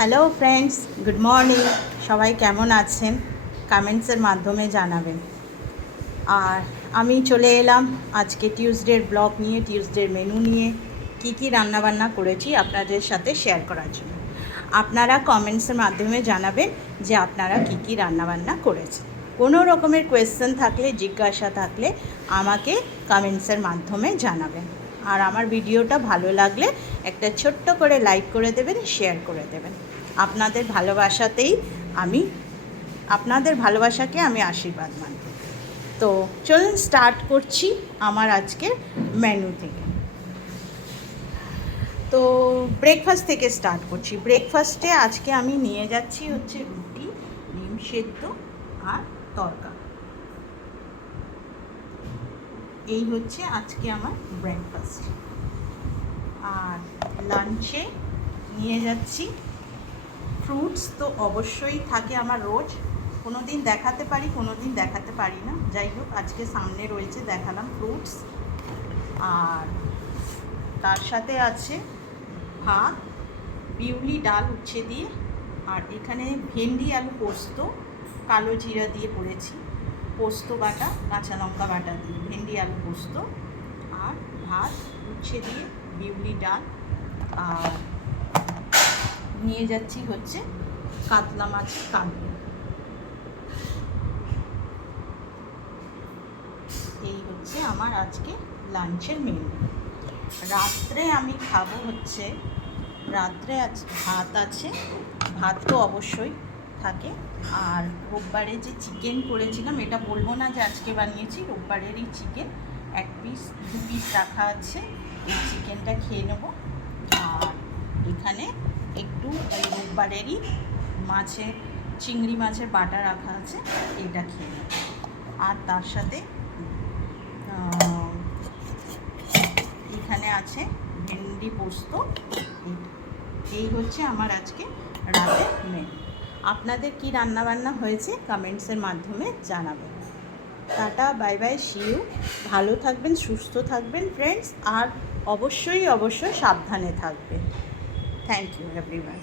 Hello friends, good morning. সবাই কেমন আছেন কমেন্টসের মাধ্যমে জানাবেন। আর আমি চলে এলাম আজকে টিউসডের ব্লগ নিয়ে, টিউসডের মেনু নিয়ে কি রান্নাবান্না করেছি আপনাদের সাথে শেয়ার করার জন্য। আপনারা কমেন্টসের মাধ্যমে জানাবেন যে আপনারা কি রান্নাবান্না করেছেন। কোনো রকমের কোয়েশ্চেন থাকলে, জিজ্ঞাসা থাকলে আমাকে কমেন্টসের মাধ্যমে জানাবেন। আর আমার ভিডিওটা ভালো লাগলে একটা ছোট্ট করে লাইক করে দেবেন, শেয়ার করে দেবেন। আপনাদের ভালোবাসাকে আমি আশীর্বাদ মানব। তো চলুন স্টার্ট করছি আমার আজকের মেনু থেকে। তো ব্রেকফাস্ট থেকে স্টার্ট করছি। ব্রেকফাস্টে আজকে আমি নিয়ে যাচ্ছি হচ্ছে রুটি, ডিম সেদ্ধ আর তরকা। এই হচ্ছে আজকে আমার ব্রেকফাস্ট। আর লাঞ্চে নিয়ে যাচ্ছি ফ্রুটস। তো অবশ্যই থাকে আমার রোজ, কোনো দিন দেখাতে পারি, কোনো দিন দেখাতে পারি না। যাই হোক, আজকে সামনে রয়েছে, দেখালাম ফ্রুটস। আর তার সাথে আছে ভাত, বিউলি ডাল উচ্ছে দিয়ে, আর এখানে ভেন্ডি আলু পোস্ত, কালো জিরা দিয়ে করেছি, পোস্ত বাটা, কাঁচা লঙ্কা বাটা দিয়ে ভেন্ডি আলু পোস্ত, আর ভাত, উচ্ছে দিয়ে, বিউলি ডাল। আর নিয়ে যাচ্ছি হচ্ছে কাতলা মাছের কাঁকড়া। এই হচ্ছে আমার আজকে লাঞ্চের মেনু। রাত্রে আমি খাবো হচ্ছে, রাত্রে আজ ভাত আছে, ভাত তো অবশ্যই থাকে। আর রোববারে যে চিকেন করেছিলাম, এটা বলবো না যে আজকে বানিয়েছি, রোববারেরই চিকেন, 1-2 পিস রাখা আছে। এই চিকেনটা খেয়ে নেব। আর এখানে একটু রোববারেরই চিংড়ি মাছের বাটা রাখা আছে, এটা খেয়ে নেব। আর তার সাথে এখানে আছে ভেন্ডি পোস্ত। এই হচ্ছে আমার আজকে রাতের মেনু। আপনাদের কি রান্নাবান্না হয়েছে কমেন্টসের মাধ্যমে জানাবেন। Tata, bye bye, see you. ভালো থাকবেন, সুস্থ থাকবেন ফ্রেন্ডস। আর অবশ্যই সাবধানে থাকবেন। Thank you everyone.